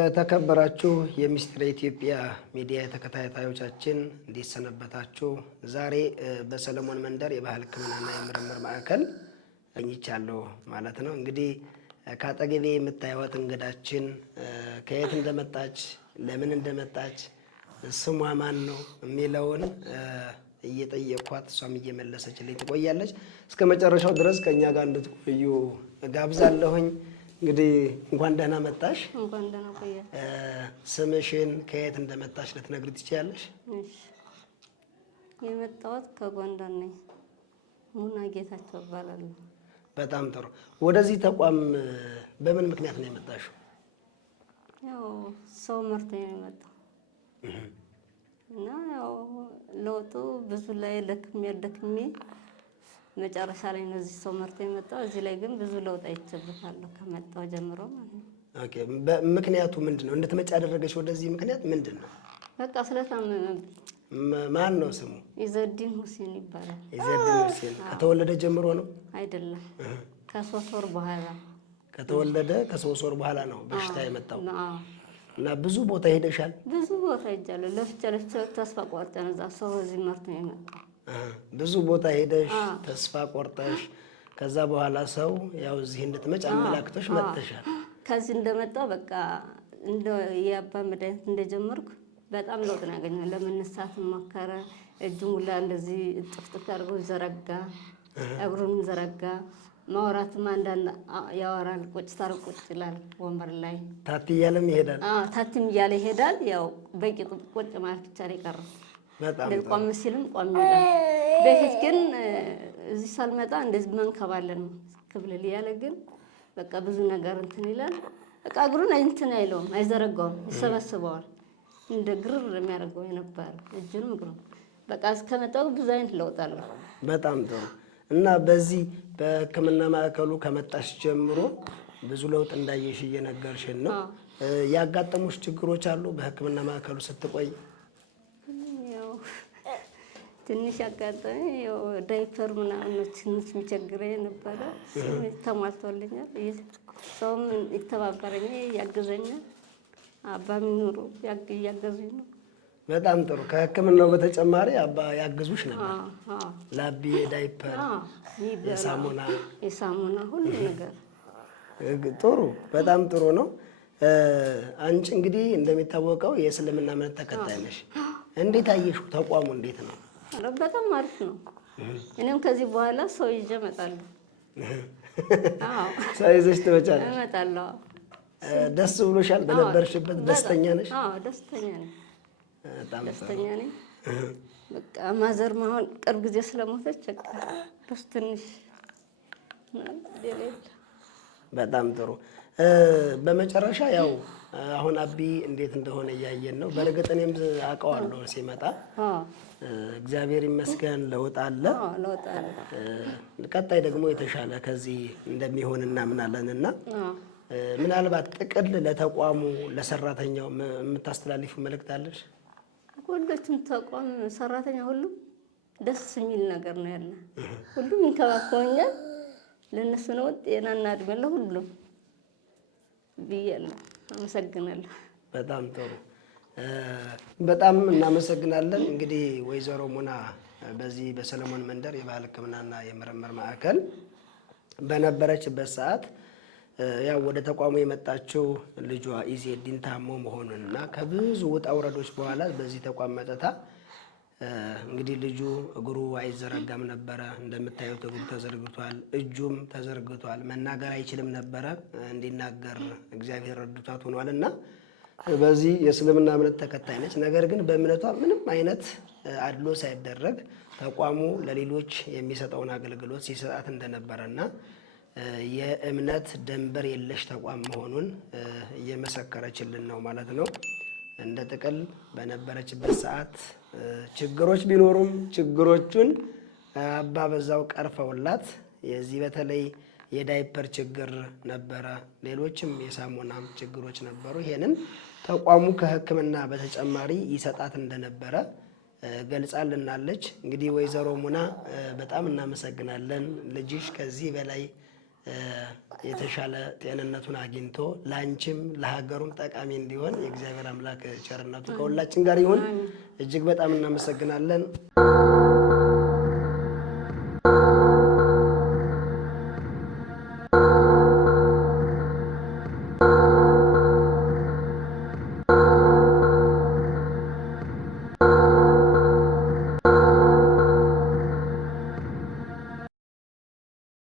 የተከበራችሁ የሚስጥረ ኢትዮጵያ ሚዲያ ተከታታዮቻችን እንዲሰነበታችሁ ዛሬ በሰለሞን መንደር የባህል ሕክምናና የምርምር ማዕከል ተገኝቻለሁ ማለት ነው። እንግዲህ ካጠገቤ የምታዩት እንግዳችን ከየት እንደመጣች ለምን እንደመጣች ስሟ ማን ነው የሚለውን እየጠየኳት እሷም እየመለሰችልኝ ትቆያለች። እስከ መጨረሻው ድረስ ከኛ ጋር እንድትቆዩ ጋብዛለሁኝ። እንግዲህ እንኳን ደህና መጣሽ። እንኳን ደህና ቆየ። ስምሽን ከየት እንደመጣሽ ልትነግሪ ትችያለሽ? እሺ፣ የመጣሁት ከጎንደር ነኝ። ሙና ጌታቸው እባላለሁ። በጣም ጥሩ። ወደዚህ ተቋም በምን ምክንያት ነው የመጣሽው? ያው ሰው መርቶ ነው የመጣው እና ያው ለውጡ ብዙ ላይ ደክሜ መጨረሻ ላይ ነው እዚህ ሰው መርቶ የመጣው። እዚህ ላይ ግን ብዙ ለውጥ አይቼበታለሁ ከመጣው ጀምሮ ማለት ነው። ኦኬ፣ ምክንያቱ ምንድነው? እንድትመጪ ያደረገሽ ወደዚህ ምክንያት ምንድነው? በቃ ስለታመመብኝ። ማን ነው ስሙ? ኢዘዲን ሁሴን ይባላል። ኢዘዲን ሁሴን ከተወለደ ጀምሮ ነው? አይደለም፣ ከ3 ወር በኋላ። ከተወለደ ከ3 ወር በኋላ ነው በሽታ የመጣው። እና ብዙ ቦታ ሄደሻል? ብዙ ቦታ ሄጃለሁ። ለፍቼ ተስፋ ቆርጬ ነው እዛ ሰው እዚህ መርቶ ነው የመጣው። ብዙ ቦታ ሄደሽ ተስፋ ቆርጠሽ ከዛ በኋላ ሰው ያው እዚህ እንድትመጭ አመላክቶሽ መጥተሻል። ከዚህ እንደመጣው በቃ እንደ የአባ መድኃኒት እንደጀመርኩ በጣም ለውጥ ነው ያገኘው። ለመነሳት ሞከረ። እጁን ሁላ እንደዚህ ጥፍጥፍ አድርጎ ዘረጋ፣ እግሩን ዘረጋ። ማውራትም አንዳንድ ያወራል። ቁጭ ታር ቁጭ ይላል ወንበር ላይ። ታቲ እያለም ይሄዳል። ታቲም እያለ ይሄዳል። ያው በቂ ቁጭ ማለት ብቻ ነው የቀረው። በጣም ቆም ሲልም ቆም ይላል። በፊት ግን እዚህ ሳልመጣ እንደዚህ መንከባለን ክብልል ያለ ግን በቃ ብዙ ነገር እንትን ይላል። በቃ እግሩን እንትን አይለውም፣ አይዘረጋውም፣ ይሰበስበዋል። እንደ ግርር የሚያደርገው የነበረ እጁንም እግሩን በቃ እስከመጣው ብዙ አይነት ለውጥ አለው። በጣም ጥሩ። እና በዚህ በሕክምና ማዕከሉ ከመጣሽ ጀምሮ ብዙ ለውጥ እንዳየሽ እየነገርሽን ነው። ያጋጠሙሽ ችግሮች አሉ በሕክምና ማዕከሉ ስትቆይ? ትንሽ ያጋጠመኝ ያው ዳይፐር ምናምን ትንሽ የሚቸግረኝ ነበረ። ተሟልቶልኛል። ሰውም ይተባበረኛል፣ ያግዘኛል። አባም ይኑሩ እያገዙኝ ነው። በጣም ጥሩ። ከሕክምናው በተጨማሪ አባ ያግዙሽ ነበር? ላቢ፣ ዳይፐር፣ የሳሙና ሁሉ ነገር። ጥሩ፣ በጣም ጥሩ ነው። አንቺ እንግዲህ እንደሚታወቀው የእስልምና እምነት ተከታይ ነሽ። እንዴት አየሽው? ተቋሙ እንዴት ነው? በጣም አሪፍ ነው። እኔም ከዚህ በኋላ ሰው ይዤ እመጣለሁ። ሰው ይዘሽ ትመጫለሽ? እመጣለሁ። ደስ ብሎሻል? በነበርሽበት ደስተኛ ነሽ? ደስተኛ ነኝ። በጣም ደስተኛ ነኝ። በቃ ማዘር አሁን ቅርብ ጊዜ ስለሞተች ደስ ትንሽ። በጣም ጥሩ። በመጨረሻ ያው አሁን አቢ እንዴት እንደሆነ እያየን ነው። በእርግጥ እኔም አውቀዋለሁ ሲመጣ። እግዚአብሔር ይመስገን ለውጥ አለ። ቀጣይ ደግሞ የተሻለ ከዚህ እንደሚሆን እናምናለን። እና ምናልባት ጥቅል ለተቋሙ ለሰራተኛው የምታስተላልፊው መልእክት አለሽ? ሁሉም ተቋም ሰራተኛ ሁሉም ደስ የሚል ነገር ነው ያለ። ሁሉም ይንከባከቡኛል። ለእነሱ ነው ጤናና እድሜ ለሁሉም ብያለሁ። አመሰግናለሁ። በጣም ጥሩ። በጣም እናመሰግናለን። እንግዲህ ወይዘሮ ሙና በዚህ በሰለሞን መንደር የባህል ሕክምናና የምርምር ማዕከል በነበረችበት ሰዓት ያው ወደ ተቋሙ የመጣችው ልጇ ኢዘዲን ታሞ መሆኑንና ከብዙ ውጣ ውረዶች በኋላ በዚህ ተቋም መጥታ እንግዲህ ልጁ እግሩ አይዘረጋም ነበረ። እንደምታዩት እግሩ ተዘርግቷል፣ እጁም ተዘርግቷል። መናገር አይችልም ነበረ። እንዲናገር እግዚአብሔር ረድቷት ሆኗልና በዚህ የእስልምና እምነት ተከታይ ነች። ነገር ግን በእምነቷ ምንም አይነት አድሎ ሳይደረግ ተቋሙ ለሌሎች የሚሰጠውን አገልግሎት ሲሰጣት እንደነበረና የእምነት ድንበር የለሽ ተቋም መሆኑን እየመሰከረችልን ነው ማለት ነው። እንደ ጥቅል በነበረችበት ሰዓት ችግሮች ቢኖሩም ችግሮቹን አባ በዛው ቀርፈውላት፣ የዚህ በተለይ የዳይፐር ችግር ነበረ፣ ሌሎችም የሳሙናም ችግሮች ነበሩ። ይሄንን ተቋሙ ከሕክምና በተጨማሪ ይሰጣት እንደነበረ ገልጻልናለች። እንግዲህ ወይዘሮ ሙና በጣም እናመሰግናለን። ልጅሽ ከዚህ በላይ የተሻለ ጤንነቱን አግኝቶ ላንቺም ለሀገሩም ጠቃሚ እንዲሆን የእግዚአብሔር አምላክ ቸርነቱ ከሁላችን ጋር ይሁን። እጅግ በጣም እናመሰግናለን።